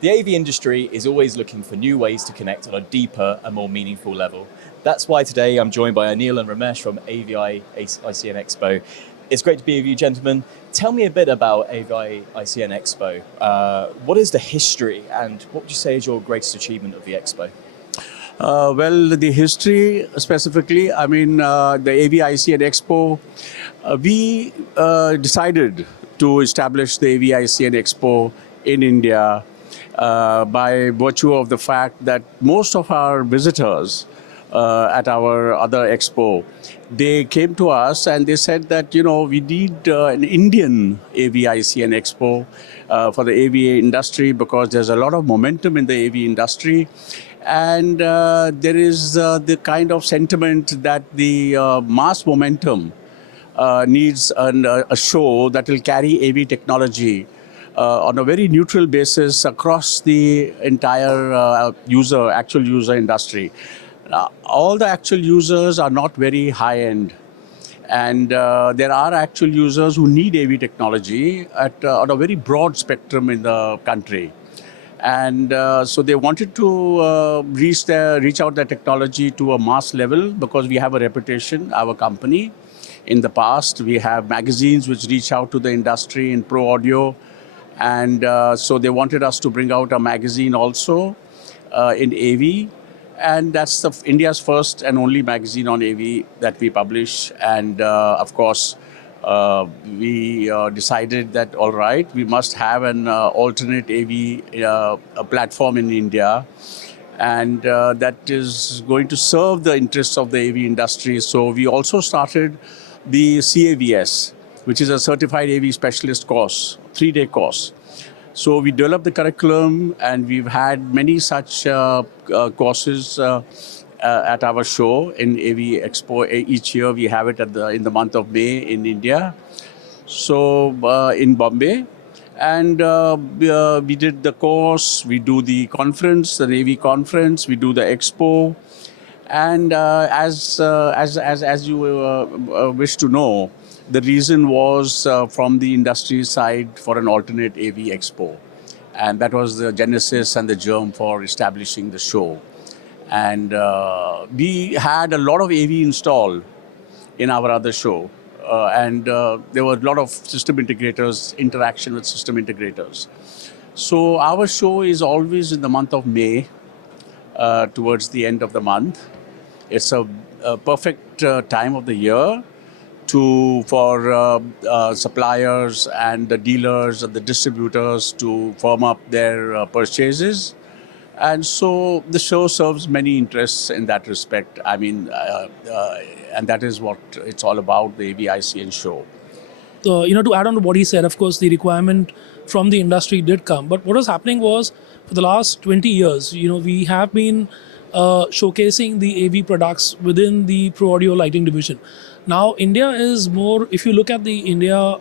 The AV industry is always looking for new ways to connect on a deeper and more meaningful level. That's why today I'm joined by Anil and Ramesh from AVI ICN Expo. It's great to be with you, gentlemen. Tell me a bit about AVI ICN Expo. What is the history and what would you say is your greatest achievement of the Expo? Well, the history specifically, the AV ICN Expo, we decided to establish the AV ICN Expo in India by virtue of the fact that most of our visitors at our other expo, they came to us and they said that, we need an Indian AV ICN Expo for the AV industry because there's a lot of momentum in the AV industry. And there is the kind of sentiment that the mass momentum needs a show that will carry AV technology on a very neutral basis across the entire actual user industry. All the actual users are not very high-end. And there are actual users who need AV technology on a very broad spectrum in the country. And so they wanted to reach out their technology to a mass level because we have a reputation, our company. In the past, we have magazines which reach out to the industry in pro audio. And so they wanted us to bring out a magazine also in AV. And that's India's first and only magazine on AV that we publish. And of course, we decided that, all right, we must have an alternate AV platform in India. And that is going to serve the interests of the AV industry. So we also started the CAVS, which is a Certified AV Specialist course, 3-day course. So we developed the curriculum and we've had many such courses at our show in AV Expo. Each year we have it in the month of May in India, so in Bombay. And we did the course, we do the conference, the AV conference, we do the expo. And as you wish to know, the reason was from the industry side for an alternate AV Expo. And that was the genesis and the germ for establishing the show. And we had a lot of AV installed in our other show. And there were a lot of system integrators, interaction with system integrators. So our show is always in the month of May, towards the end of the month. It's a perfect time of the year for suppliers and the dealers and the distributors to firm up their purchases. And so the show serves many interests in that respect. And that is what it's all about, the AV ICN show. To add on to what he said, of course, the requirement from the industry did come. But what was happening was, for the last 20 years, we have been showcasing the AV products within the Pro Audio Lighting division. Now, India is more, if you look at the India,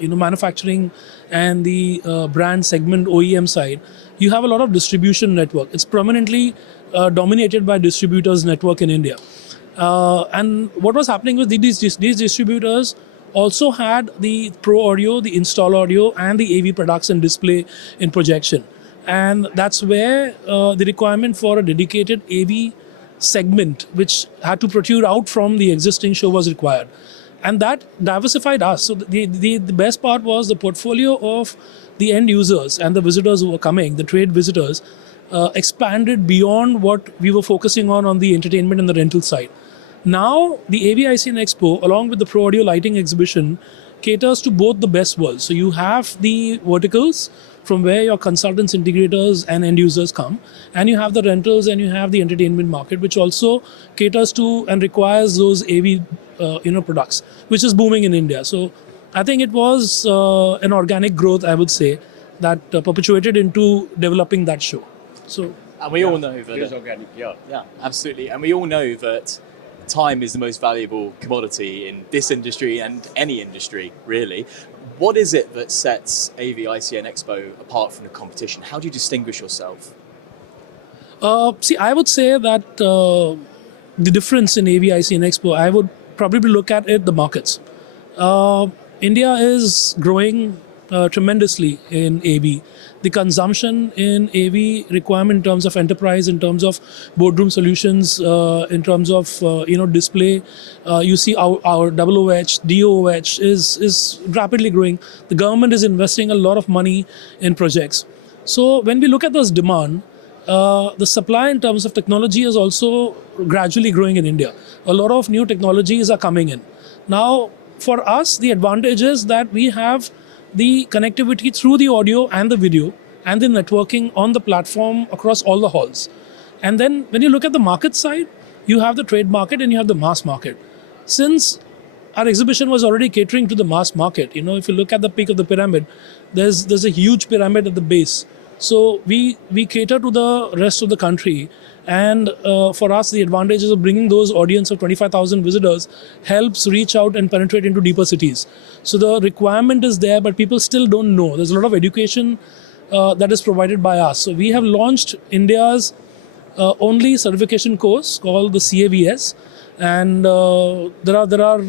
manufacturing and the brand segment OEM side, you have a lot of distribution network. It's prominently dominated by distributors network in India. And what was happening with these distributors also had the Pro Audio, the Install Audio, and the AV products and display in projection. And that's where the requirement for a dedicated AV segment, which had to protrude out from the existing show, was required. And that diversified us. So the best part was the portfolio of the end users and the visitors who were coming, the trade visitors, expanded beyond what we were focusing on the entertainment and the rental side. Now, the AV ICN Expo, along with the Pro Audio Lighting exhibition, caters to both the best worlds. So you have the verticals from where your consultants, integrators, and end users come, and you have the rentals and you have the entertainment market, which also caters to and requires those AV products, which is booming in India. So I think it was an organic growth, I would say, that perpetuated into developing that show. So, and we all know that it is organic, yeah, absolutely. And we all know that time is the most valuable commodity in this industry and any industry, really. What is it that sets AV ICN Expo apart from the competition? How do you distinguish yourself? I would say that the difference in AV ICN Expo, I would probably look at it, the markets. India is growing tremendously in AV. The consumption in AV requirement in terms of enterprise, in terms of boardroom solutions, in terms of display, you see our OOH, DOOH is rapidly growing. The government is investing a lot of money in projects. So when we look at this demand, the supply in terms of technology is also gradually growing in India. A lot of new technologies are coming in. Now, for us, the advantage is that we have the connectivity through the audio and the video and the networking on the platform across all the halls. And then when you look at the market side, you have the trade market and you have the mass market. Since our exhibition was already catering to the mass market, if you look at the peak of the pyramid, there's a huge pyramid at the base. So we cater to the rest of the country, and for us the advantages of bringing those audience of 25,000 visitors helps reach out and penetrate into deeper cities. So the requirement is there, but people still don't know. There's a lot of education that is provided by us. So we have launched India's only certification course called the CAVS, and there are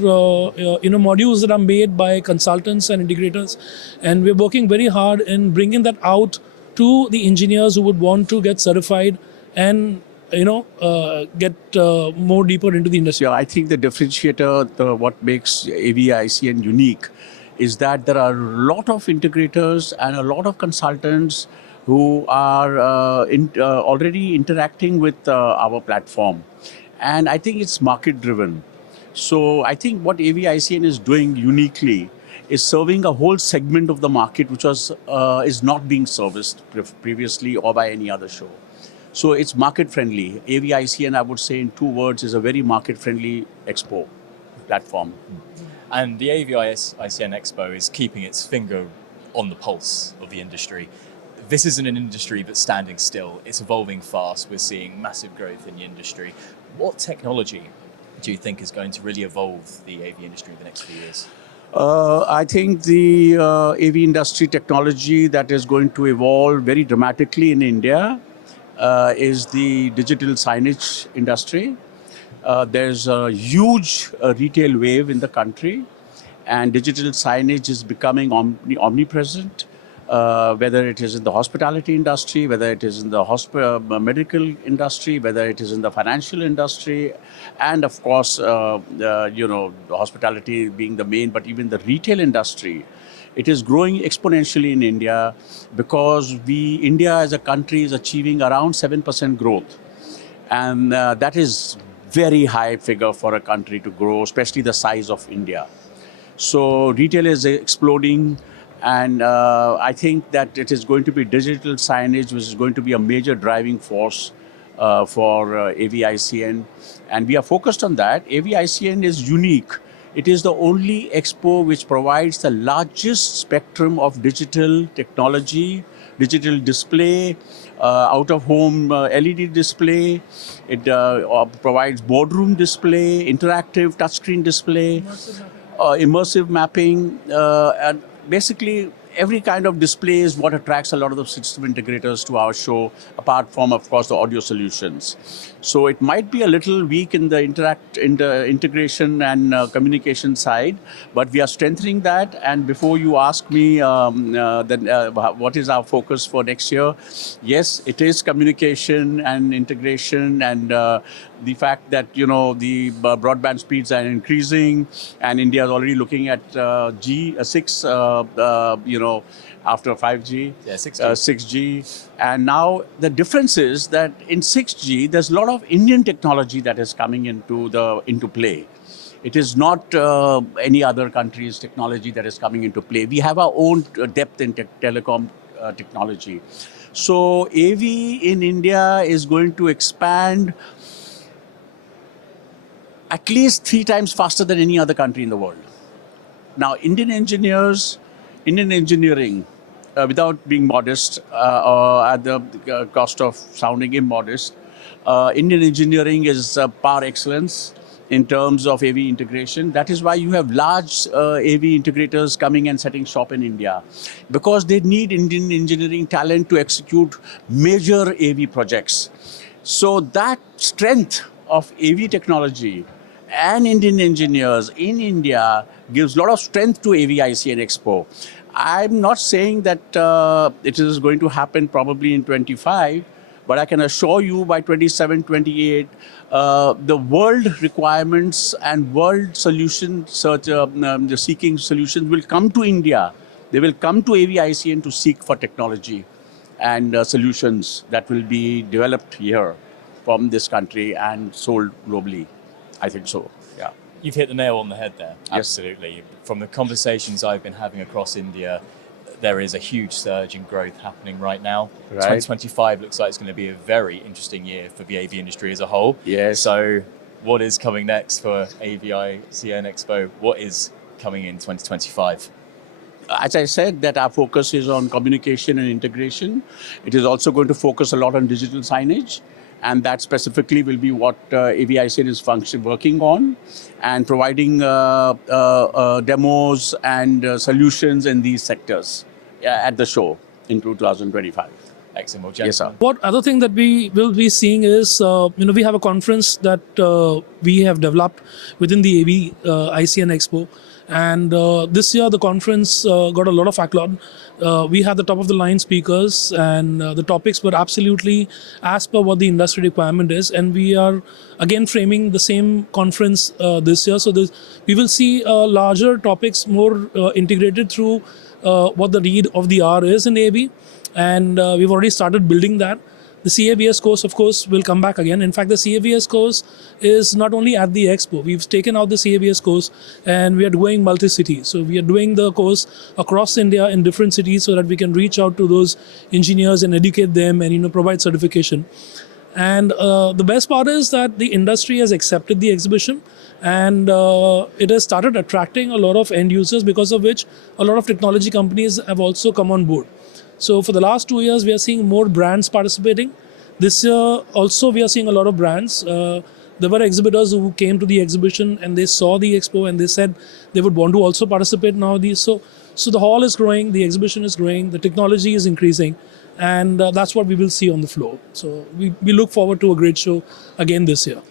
modules that are made by consultants and integrators, and we're working very hard in bringing that out to the engineers who would want to get certified and get more deeper into the industry. Yeah, I think the differentiator, what makes AV ICN unique, is that there are a lot of integrators and a lot of consultants who are already interacting with our platform. And I think it's market driven. So I think what AV ICN is doing uniquely is serving a whole segment of the market which is not being serviced previously or by any other show. So it's market friendly. AV ICN, I would say in 2 words, is a very market friendly expo platform. And the AV ICN Expo is keeping its finger on the pulse of the industry. This isn't an industry that's standing still. It's evolving fast. We're seeing massive growth in the industry. What technology do you think is going to really evolve the AV industry in the next few years? I think the AV industry technology that is going to evolve very dramatically in India is the digital signage industry. There's a huge retail wave in the country, and digital signage is becoming omnipresent. Whether it is in the hospitality industry, whether it is in the medical industry, whether it is in the financial industry, and of course, the hospitality being the main, but even the retail industry, it is growing exponentially in India because India as a country is achieving around 7% growth. And that is very high figure for a country to grow, especially the size of India. So retail is exploding. And I think that it is going to be digital signage, which is going to be a major driving force for AV ICN. And we are focused on that. AV ICN is unique. It is the only expo which provides the largest spectrum of digital technology, digital display, out-of-home LED display. It provides boardroom display, interactive touchscreen display, immersive mapping, and basically every kind of display is what attracts a lot of the system integrators to our show, apart from, of course, the audio solutions. So it might be a little weak in the integration and communication side, but we are strengthening that. And before you ask me what is our focus for next year, yes, it is communication and integration, and the fact that the broadband speeds are increasing, and India is already looking at 6 after 5G, 6G. And now the difference is that in 6G, there's a lot of Indian technology that is coming into play. It is not any other country's technology that is coming into play. We have our own depth in telecom technology. So AV in India is going to expand at least 3 times faster than any other country in the world. Now, Indian engineering, without being modest or at the cost of sounding immodest, Indian engineering is par excellence in terms of AV integration. That is why you have large AV integrators coming and setting shop in India, because they need Indian engineering talent to execute major AV projects. So that strength of AV technology and Indian engineers in India gives a lot of strength to AV ICN Expo. I'm not saying that it is going to happen probably in 25, but I can assure you by 27, 28, the world requirements and world solution search, the seeking solutions will come to India. They will come to AVICN to seek for technology and solutions that will be developed here from this country and sold globally. I think so, yeah. You've hit the nail on the head there. Yes. Absolutely. From the conversations I've been having across India, there is a huge surge in growth happening right now. Right. 2025 looks like it's going to be a very interesting year for the AV industry as a whole. Yes. So what is coming next for AV ICN Expo? What is coming in 2025? As I said, that our focus is on communication and integration. It is also going to focus a lot on digital signage, and that specifically will be what AVICN is working on, and providing demos and solutions in these sectors at the show in 2025. Excellent. Well, Yes, sir. gentlemen, What other thing that we will be seeing is, we have a conference that we have developed within the AV ICN Expo. And this year, the conference got a lot of acclaim. We had the top of the line speakers, and the topics were absolutely as per what the industry requirement is. And we are again framing the same conference this year. So we will see larger topics more integrated through what the need of the hour is in AV. And we've already started building that. The CAVS course, of course, will come back again. In fact, the CAVS course is not only at the expo. We've taken out the CAVS course and we are doing multi-city. So we are doing the course across India in different cities so that we can reach out to those engineers and educate them and provide certification. And the best part is that the industry has accepted the exhibition, and it has started attracting a lot of end users, because of which a lot of technology companies have also come on board. So for the last 2 years, we are seeing more brands participating. This year also we are seeing a lot of brands. There were exhibitors who came to the exhibition and they saw the expo and they said they would want to also participate now. So the hall is growing, the exhibition is growing, the technology is increasing, and that's what we will see on the floor. So we look forward to a great show again this year.